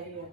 стає.